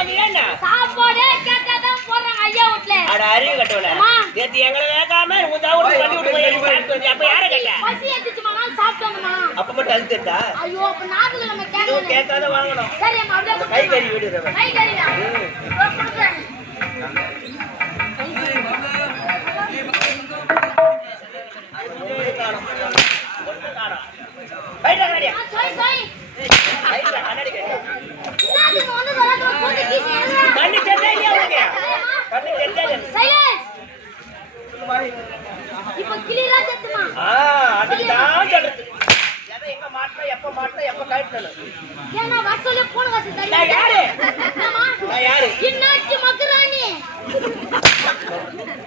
என்ன? சாப்பாடே கேட்டாதான் போடுறாங்க ஐயா வீட்டுல அட அறிவு கட்டவள. அம்மா. நேத்து எங்களை கேட்காம உன் தாவூருக்கு வண்டி விட்டு போய் எனக்கு சாப்பிட்டு வந்தியா? அப்ப யாரை கேட்ட? பசி எடுத்துச்சுமா நான் சாப்பிட்டோங்கம்மா அப்ப மட்டும் அழுத்திட்டா? ஐயோ அப்ப நாட்டுல நம்ம இதுவும் கேட்கணும் கேட்காத வாங்கணும். சரி அம்மா அப்படியே கை கொடுத்துருமா. கழுவி விடு இதை. கை கறிடா ம். கொடுக்குறேன் ஒண்ணு காணோம். ஒண்ணு காணோம். பைட்டா கண்ணாடியா? ஆ, சொய் சொய் பைட்டா கண்ணாடி கேட்டியா? நாட்டுக்கு வந்து வராத போட்டு கீசி எழுதுறா. கண்ணு தெரிஞ்சா இல்லையா உனக்கு? கண்ணு தெரிஞ்சா இல்லையா? சைலன்ஸ் இப்ப கிளியரா செத்துமா ஆ, அதுக்கு தான் சொல்றது. எதை எங்க மாட்டணும், எப்ப மாட்டணும், எப்ப. ஏன்னா போன் நான் யாரு? என்னம்மா? நான் யாரு? இன்னாச்சி மகராணி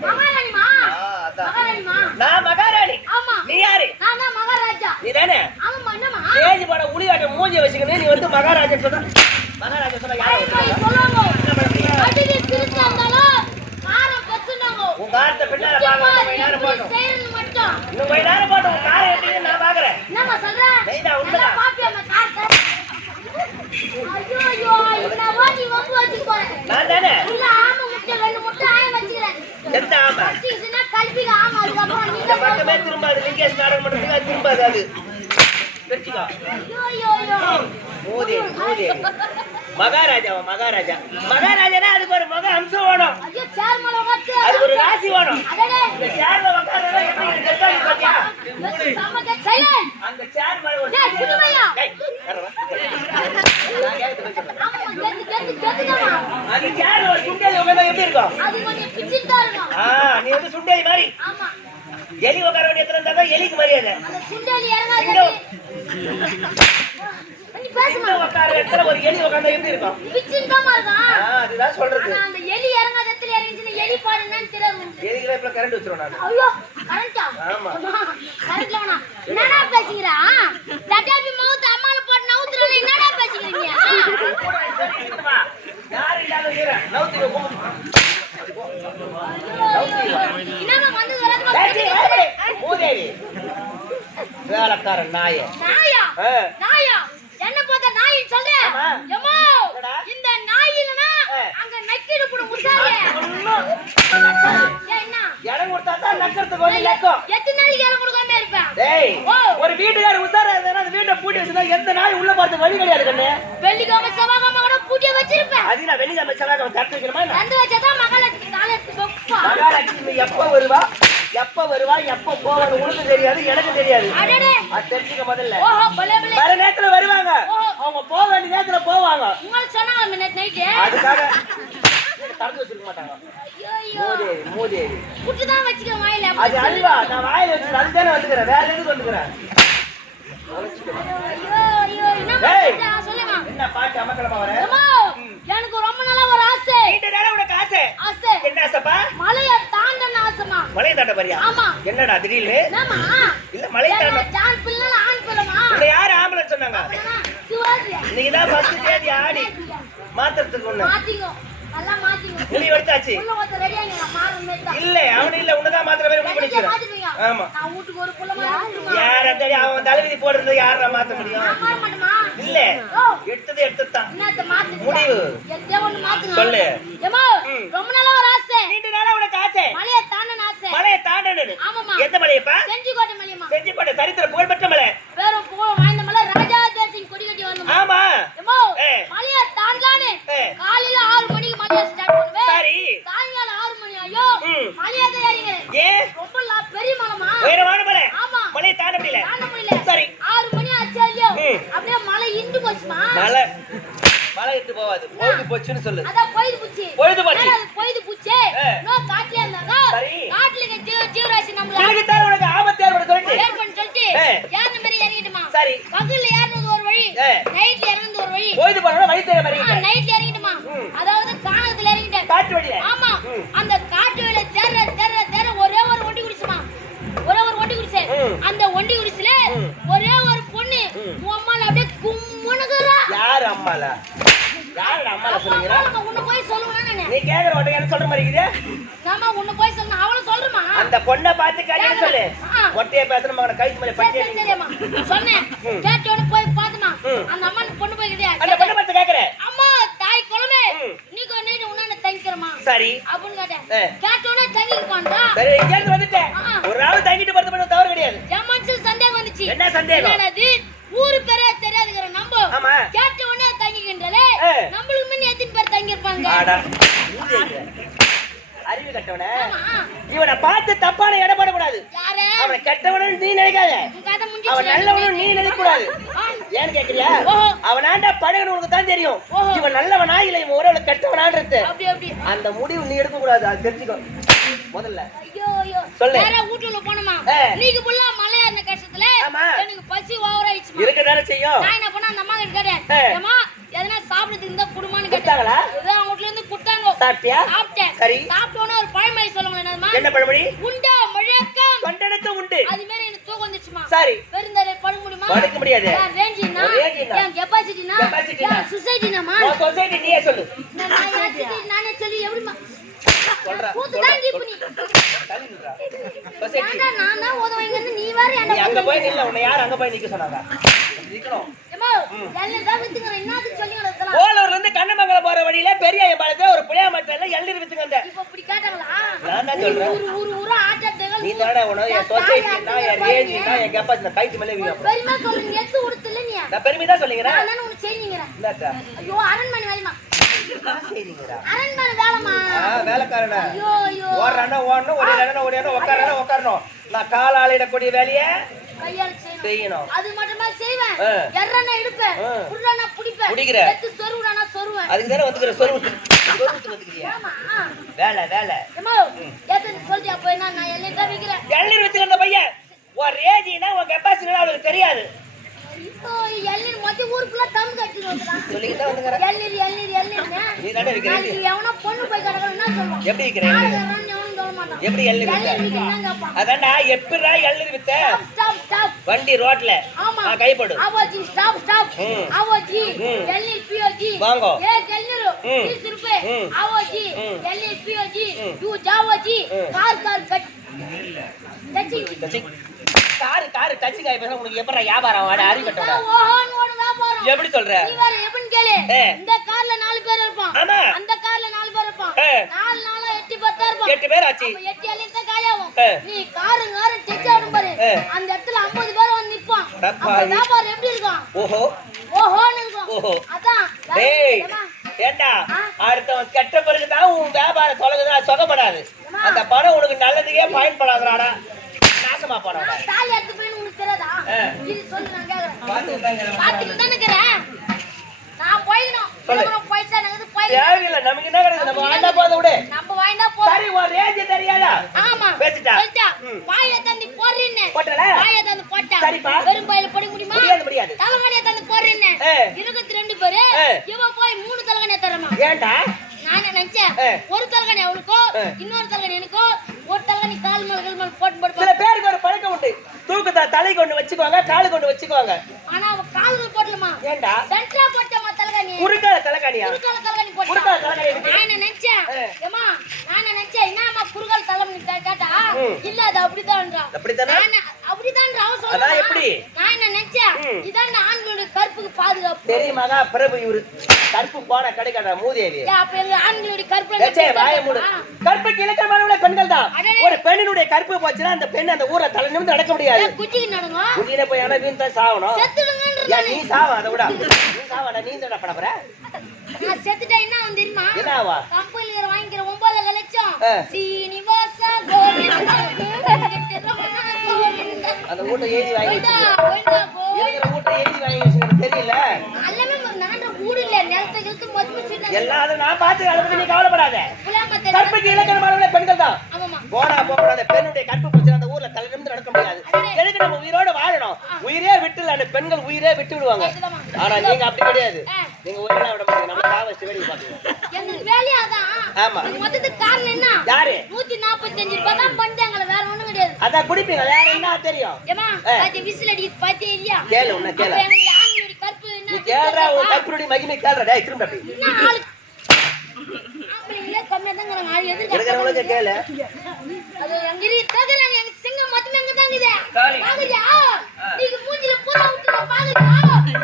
மகாராணிமா ஆ, அதான். மகாராணிமா நான் மகாராணி ஆமா நீ யாரு நான் தான் மகாராஜா நீ தானே ஆமாம்மா என்னம்மா தேஜி பட உளியாட்ட மூஞ்சி வச்சுக்கணும் நீ வந்து மகாராஜா சொல்ற மகாராஜா சொன்ன யாரை? சொல்லுவாங்க? அடிச்சு சிரிச்சா இருந்தாலும் காரம் பெச்சுனாங்க உன் காரத்தை பின்னால முக்கியமா பாக்கணும் கொஞ்ச நேரம் எப்படி போட்டோம் செய்யறது மட்டும் இன்னும் கொஞ்ச நேரம் போட்டோம் உன் காரை எப்படின்னு நான் பாக்குறேன் என்னம்மா சொல்ற நெய்தா, உண்மைதான். நல்லா பாப்பியாம்மா காரத்தை ஐயோ ஐயோ என்னவோ நீ வம்பு வச்சுக்க போற நான் தானே உள்ள ஆமை முட்டை ரெண்டு முட்டை ஆய வச்சுக்கிறேன் எந்த ஆமா வச்சுக்கிச்சுன்னா கல்விக்கு ஆமா அதுக்கப்புறம் இந்த பக்கமே திரும்பாது. லிங்கேஷ் நாடகம் பண்றதுக்கு அது திரும்பாது அது. தெரிஞ்சுக்கோ மூதே மூதே. மகாராஜாவா மகாராஜா. மகாராஜானா அதுக்கு ஒரு மக அம்சம் வேணும். அதுக்கு ஒரு ராசி வேணும். இந்த சேர்ல உட்கார்றதா எப்படி பாத்தியா? அந்த சேர் ஒரு அந்த சுண்டேலி உட்கார்ந்தா எப்படி இருக்கும்? நீ வந்து சுண்டேலி மாதிரி. எலி உட்கார வேண்டிய இடத்துல இருந்தா தான் எலிக்கு மரியாதை. உட்கார இடத்துல ஒரு எலி உட்கார்ந்தா எப்படி இருக்கும்? அதுதான் சொல்றது. அந்த எலி இறங்காத இடத்துல இறங்கிச்சுன்னா எலி பாடு என்னன்னு தெரியாது இப்ப கரண்ட் வச்சிருவோம் நான். ஐயோ கரண்டா ஆமா. கரண்ட்ல வேணா என்னடா பேசுகிறா தட்டாபி மவுத் அம்மால போட்டு நவுத்துறல என்னடா பேசுகிறீங்க யாரு இல்லாத வீரன். நவுத்திக்க போ என்னமா வந்து வராதுமா ஏய், சீ, வாய், வாய். மூதேவி. நாயே. நாயா. நாயா? என்ன பார்த்தா நாயின்னு சொல்லு. எம்மோ? இந்த நாய் இல்லனா. அங்க நக்கிடு புடு ஏய் என்ன? இடம் கொடுத்தா தான் நக்கறதுக்கு வந்து லக்கம் எத்தனை நாளைக்கு இடம் கொடுக்காம இருப்பேன்? டேய். ஒரு வீட்டுக்காரர் உசாரா இருந்தா அந்த வீட்டை பூட்டி வச்சிருந்தா எந்த நாய் உள்ள போறது வழி கிடையாது கண்ணு. வெள்ளிக்கிழமை செவ்வாய்க்கிழமை கூட பூட்டிய வச்சிருப்பேன். அது நான் வெளியில செலவாக தட்டு வைக்கணுமா என்ன? தந்து வச்சாதான் மகாலட்சுமி காலத்துக்கு மகாலட்சுமி எப்ப வருவா? எப்ப வருவா எப்ப போவான்னு உனக்கு தெரியாது எனக்கு தெரியாது. அது தெரிஞ்சுக்க முதல்ல. வர நேரத்துல வருவாங்க. அவங்க போக வேண்டிய நேரத்துல போவாங்க. அதுக்காக தடுத்து வச்சிருக்க மாட்டாங்க. மூதேவி தான் வச்சுக்க வாயில. அது அல்வா. நான் வாயில வச்சு அதுதானே வந்துக்கிறேன். வேற எதுக்கு வந்துக்கிறேன் ஐயோ ஐயோ என்ன டேய். பண்ணுறா? சொல்லுமா என்ன பாட்டு அமக்கலமா வர அம்மா, எனக்கு ரொம்ப நாளா ஒரு ஆசை நீண்ட நேரம் உனக்கு ஆசை ஆசை என்ன ஆசைப்பா மலைய தாண்டன மலையை தாண்ட பாரியா? ஆமா. என்னடா திடீர்னு? இல்ல மலையை தாண்ட யாரு ஆம்பளை சொன்னாங்க. இன்னைக்குதான் ஃபர்ஸ்ட் தேதி ஆடி. மாத்திரத்துக்கு ஒண்ணு. எடுத்தாச்சு. இல்ல அவனு இல்ல உன்னதான் மாத்திர ஆமா. யார? அவன் தலைவிதி போடுறது யாரா மாத்த முடியும்? இல்ல. எடுத்தது எடுத்துதான் முடிவு. சொல்லு. ரொம்ப நாளா ஒரு ஆசை. நீண்ட நாளா உனக்கு ஆசை. மலைய தாண்டன ஆசை மலையை தாண்டனு ஆமாம்மா. எந்த மலையப்பா? செஞ்சு கோட்டை மலையம்மா. செஞ்சு போட்ட சரித்திர புகழ்பெற்ற எடுத்து போவாது பொழுது போச்சுன்னு சொல்லு அதான் பொய்து பூச்சி பொழுது போச்சு. பொய்து பூச்சி ஏ. நோ காட்டுல இருந்தாங்க சரி. காட்டுல இருக்க ஜீவ ஜீவராசி நம்மள உனக்கு ஆபத்து ஏற்பட சொல்லிட்டு ஏற்பன்னு சொல்லிட்டு. ஏறின மாதிரி இறங்கிட்டுமா சரி பகல்ல ஏறினது ஒரு வழி. நைட்ல இறங்குனது ஒரு வழி பொழுது போன வழி தேட மாதிரி நைட்ல இறங்கிட்டுமா. அதாவது கானகத்துல இறங்கிட்டேன் காட்டு வழியில ஆமா. அந்த காட்டு வேலை தேர தேர தேர ஒரே ஒரு ஒண்டி குடிச்சுமா ஒரே ஒரு ஒண்டி குடிச்சு ம். அந்த ஒண்டி குடிச்சுல. ஒரே ஒரு பொண்ணு. உன் அம்மால அப்படியே கும்முனுக்குறா யாரு அம்மால யாரு அம்மால உன்னை போய் நீ கேக்குற உடனே என்ன சொல்ற மாதிரி இருக்குது? உன்னை போய் சொன்ன அவளும் சொல்றமா அந்த பொண்ணை பார்த்து கேட்டேன்னு சொல்லு. ஒட்டையை பேசுற மகனை மேல பட்டி சொன்னேன். போய் பாத்துமா. அந்த அம்மா பொண்ணு போய் அந்த பொண்ணை பார்த்து கேக்குற. அம்மா தாய் குழமே ம். சரி. அப்படின்னு கேட்டேன். கேட்ட உடனே தங்கிப்பான்டா சரி இங்க இருந்து வந்துட்டேன். ஆ. ஒரு நாள் தங்கிட்டு பண்ண தவறு கிடையாது. சந்தேகம் வந்துச்சு. என்ன சந்தேகம்? என்னது ஊரு பேரே தெரியாதுங்கிற நம்ம ஆமா. கேட்ட. நம்மளுக்கு முன்ன எத்தனை பேர் தங்கியிருப்பாங்க? ஆடா மூஞ்சி வைக்கிற. அறிவு கட்டவன. ஆமா. இவனை பார்த்து தப்பான இடம் போடக்கூடாது. அவனை கெட்டவனும் நீ நினைக்காத. அவன் நல்லவனும் நீ நினைக்க கூடாது. ஏன்னு கேக்குறியா. அவனாண்டா பழகணும் உனக்கு தான் தெரியும். இவன் நல்லவனா இல்ல இவன் ஒரு கெட்டவனான்றது. அந்த முடிவு நீ எடுக்க கூடாது அது தெரிஞ்சுக்கோ. முதல்ல. ஐயோ ஐயோ. சொல்லு. வேற வீட்டுல போனோமா. நீங்க புள்ளா மழையா இருந்த கஷ்டத்துல. எனக்கு பசி ஓவர் ஆயிடுச்சு இருக்க தானே செய்யும். நான் என்ன பண்ண அந்த அம்மா கிட்ட கேட்டேன். கொடுத்தாங்களா? ஏதோ அவங்க வீட்ல இருந்து குடுத்தாங்க. சாப்பிட்டியா? சாப்பிட்டேன். சரி. சாப்பிட்டோன்னு ஒரு பழமொழி சொல்லுவாங்க என்னதுமா என்ன பழமொழி? உண்டா முழக்கம்? கொண்டெடுத்து உண்டு. அது மாதிரி எனக்கு தூக்கம் வந்துச்சுமா சரி. பெருந்தரை படுக்க முடியுமா? படுக்க முடியாது. என் ரேஞ்சினா ஒரு ரேஞ்சினா? என் கெப்பாசிட்டினா கெப்பாசிட்டினா? என் சொசைட்டினாமா உன் சொசைட்டி நீயே சொல்லு. நான் நான் என் city நானே சொல்லி எப்படிமா சொல்றா, கூத்து சொல்றா, தான் இப்ப நீ வேற என்ன அங்க போய் நில்ல உன்னை யார் அங்க போய் நிக்க சொன்னாங்க? நிக்கணும் ஏம்மா எல்லாம் தான் வித்துக்கிறேன். என்னத்துக்கு சொல்லி போலூர்ல இருந்து கண்ணமங்கலம் போற வழியில பெரிய பாலத்துல ஒரு புளியா மரத்துல எள்ளி வித்துங்க அந்த இப்ப இப்படி கேட்டாங்களா? நான் தான் சொல்றேன். ஊரு ஊரு ஊரு ஆட்டத்தைகள் நீ தானே உனக்கு என் சொசைட்டினா என் ரேஞ்சினா என் கெப்பாசிட்டி கைத்து மேலே வீங்க பெருமை சொல்றீங்க எத்து கொடுத்துல நீ. நான் பெருமை தான் சொல்லிக்கிறேன். நான் உனக்கு செய்யுங்கிறேன் என்னக்கா ஐயோ அரண்மனை வேலைமா நான் செய்றீங்கடா அரண்மனை வேலைமா ஆ வேலைக்காரனா. ஐயோ ஐயோ. ஓடுறானா ஓடணும் ஓடிடணும் ஓடிடணும் உட்காரணும் உட்காரணும் நான் கால் ஆளிடக்கூடிய வேலையை கையால செய்யணும். அது மட்டுமா செய்வேன். எர்றனா எடுப்பேன் புடிப்பேன் புடிக்கிற. அதுக்கு தானே வந்துக்கிற சொருவுத்து சொருவுத்து வந்துக்கிறியா. வேலை வேலை. அப்போ என்ன நான் எல்லாம் வைக்கிறேன் எள்ளீர் வித்துக்கிற பையன். உன் ரேஞ்சினா உன் கெப்பாசிட்டினா அவளுக்கு தெரியாது. போய் எப்படி எப்படி எள்ளீர் வித்த? ஸ்டாப் வண்டி ரோட்ல. ஆமா. கைப்படு. ஆவாஜி ஸ்டாப் ஸ்டாப். ஆவாஜி. எல்நீர் பியோஜி வாங்கோ. ஏ ம். 30 ரூபாய். ஆவாஜி பியோஜி ம். யூ ஜாவாஜி. Car car cut. Touching. Touching. Car car touching ஆகி பேசுனா உனக்கு எப்படா வியாபாரம் வாட அறிவு கட்டோட ஓஹோன்னு ஓடு வியாபாரம். எப்படி சொல்ற? நீ வேற எப்படின்னு கேளு. இந்த கார்ல நாலு பேர் இருப்பான். ஆமா. அந்த கார்ல நாலு பேர் இருப்பான். நாலு நாளா எட்டு பத்தா இருப்பான். எட்டு பேர் ஆச்சு. எட்டு எல்லாம் காலியாகும். நீ காரு காரு டச் ஆடும் பாரு. அந்த இடத்துல 50 பேர் வந்து நிப்பான் டப்பாவி. அப்ப வியாபாரம் எப்படி இருக்கும்? ஓஹோ. ஓஹோ. டேய் ஏண்டா. அடுத்தவன் கெட்ட பிறகுதான் உன் வியாபாரம் தொலைகுதா சொகப்படாது ஏம்மா. அந்த பணம் உனக்கு நல்லதுக்கே பயன்படாதடா நாசமா நான் தாலி எடுத்து போய் உனக்கு தெரியாதா? ஏ. இது சொல்லு நான் கேக்குறேன். பாத்துக்கிட்டாங்க பாத்துட்டு தான் இருக்கிறேன். நான் போயிடணும். சொல்லு. பைசா எனக்கு போயிடணும். தேவையில்லை நமக்கு என்ன கிடையாது நம்ம போதும் விடு. நம்ம வாங்கினா போதும். சரி ரேஞ்சு தெரியாதா? ஆமா. பேசிட்டா? ம். வாயில போடுறேன்னு போட்டல வாயில தந்து போட்டா. சரிப்பா. வெறும் பையில போட முடியுமா? முடியாது முடியாது. தலைகாணிய தந்து போடுறேன்னு ஏ. இருபத்தி ரெண்டு பேரு. இவன் போய் மூணு தலைகாணிய தரமா? ஏன்டா? நான் நினைச்சேன். ஒரு தலைகாணி அவளுக்கோ ஏ. இன்னொரு தலைகாணி எனக்கோ ஒரு தலைகாணி கால் மேல கால் மேல போட்டு போட்டு சில பேருக்கு ஒரு பழக்கம் உண்டு. தூக்கத்தை தலை கொண்டு வச்சுக்குவாங்க காலு கொண்டு வச்சுக்குவாங்க ஆனா அவ கால்கள் போடலமா? ஏன்டா? சென்ட்ரா போட்டமா தலைகாணி. குறுக்கால தலைக்காணியா குறுக்கால தலைகாணி போட்டா? நான் நினைச்சேன். ஏமா குறுகால் தலைமணி கேட்டா. இல்ல அது அப்படிதான் அதான் சொல்றா எப்படி? நான் என்ன நினைச்சேன். இதான் ஆண்களுடைய கற்புக்கு பாதுகாப்பு. தெரியுமாடா பிரபு இவரு கருப்பு போன கடைக்கார மூதேவி? அப்ப எங்க ஆண்களுடைய கற்புல ஏச்சே, வாயை மூடு. கற்புக்கு இலக்கணமானவளே பெண்கள் தான் அடடே. ஒரு பெண்ணினுடைய கற்பு போச்சுன்னா அந்த பெண் அந்த ஊர்ல தலை நிமிர்ந்து நடக்க முடியாது. குட்டிக்கு நடங்க. உன்னில போய் ஆனா வீண் தான் சாவணும். செத்துடுங்கன்ற ஏன் நீ. சாவ அதை விட. நீ சாவாடா நீ என்ன பண்ண போற? நான் செத்துட்டா என்ன வந்து தெரியுமா? என்ன ஆவா கம்பெனில வாங்கிக்கிற அந்த வாங்கி. இருக்கிற வாங்கி தெரியல? அதை நான் பார்த்து அதை பத்தி நீ கவலைப்படாத. கற்புக்கு இலக்கணமானவளே பெண்கள் தான். போனா போகக்கூடாது. பெண்ணுடைய கற்பு போச்சுன்னா அந்த ஊர்ல தலை நடக்க முடியாது. எதுக்கு நம்ம உயிரோட வாழணும்? உயிரே விட்டு அந்த பெண்கள் உயிரே விட்டு விடுவாங்க. ஆனா நீங்க அப்படி கிடையாது. நீங்க உயிரோட விட மாட்டீங்க. நம்ம சாவச்சு வேடிக்கை பாத்துக்கோங்க ஆமா. மொத்தத்துக்கு காரணம் என்ன? யாரு? நூத்தி நாற்பத்தஞ்சு ரூபாய் தான் பண்ணிட்டாங்களே வேற ஒண்ணும் கிடையாது. அதான் குடிப்பீங்க வேற என்ன தெரியும்? ஏமா. பாத்தி விசில் அடிக்குது பாத்தியா இல்லையா? கேளு உன்னை கேளு. கற்பு என்ன? நீ கேள்றா உன் கற்புடைய மகிமை கேள்றா டேய் திரும்ப அப்படி என்ன ஆளு? ஆம்பளைங்களே கம்மியா தான் இருக்கிறாங்க. ஆள் எதிர்க்க இருக்கிறவங்களுக்கு கேளு. அது அங்க இரு, கேக்குறாங்க, எங்க சிங்கம் அங்க. பாக்குறியா? நீங்க மூஞ்சில பூரா பாக்குறியா?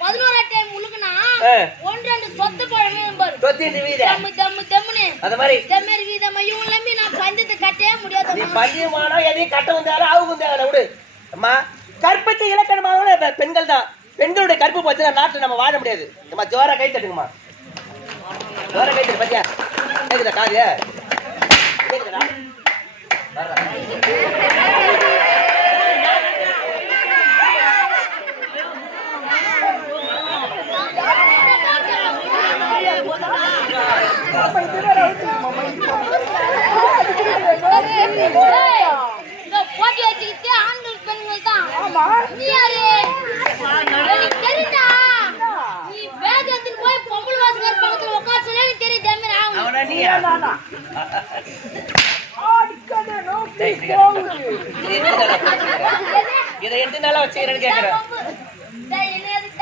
பதினோராம் டைம் முழுக்குனா ஆ. ஒன்று ரெண்டு சொத்து பழமே பாரு தொத்திட்டு வீத தம்மு தம்மு தம்முன்னு. அந்த மாதிரி. இந்த மாதிரி வீதமா இவங்க நம்பி நான் பஞ்சத்தை கட்டவே நீ முடியாது பள்ளியமானோ எதையும் கட்ட வந்தாலும் ஆகும் தேவை விடு. அம்மா கற்புக்கு இலக்கணமான பெ- பெண்கள் தான். பெண்களுடைய கற்பு போச்சுன்னா நாட்டில் நம்ம வாழ முடியாது. அம்மா ஜோரா கை தட்டுங்கம்மா. ஜோரா கை தட்டு பத்தியா? கேக்குதா காது? கேக்குதா? போட்டி வச்சுக்கிட்டு ஆண்கள் பெண்கள் தான் நீ யாரு எனக்கு தெரியுதா நீ பேக் எடுத்துட்டு போய் பொம்பளை வாசகர் பக்கத்துல உட்கார சொல்லி எனக்கு தெரியும் டேமேஜ் ஆகும் அவனா நீயா டேய், இங்க. இது எத்தனை நாளா? இதை வச்சுக்கிறேன்னு கேக்குறேன் என்ன எதுக்கு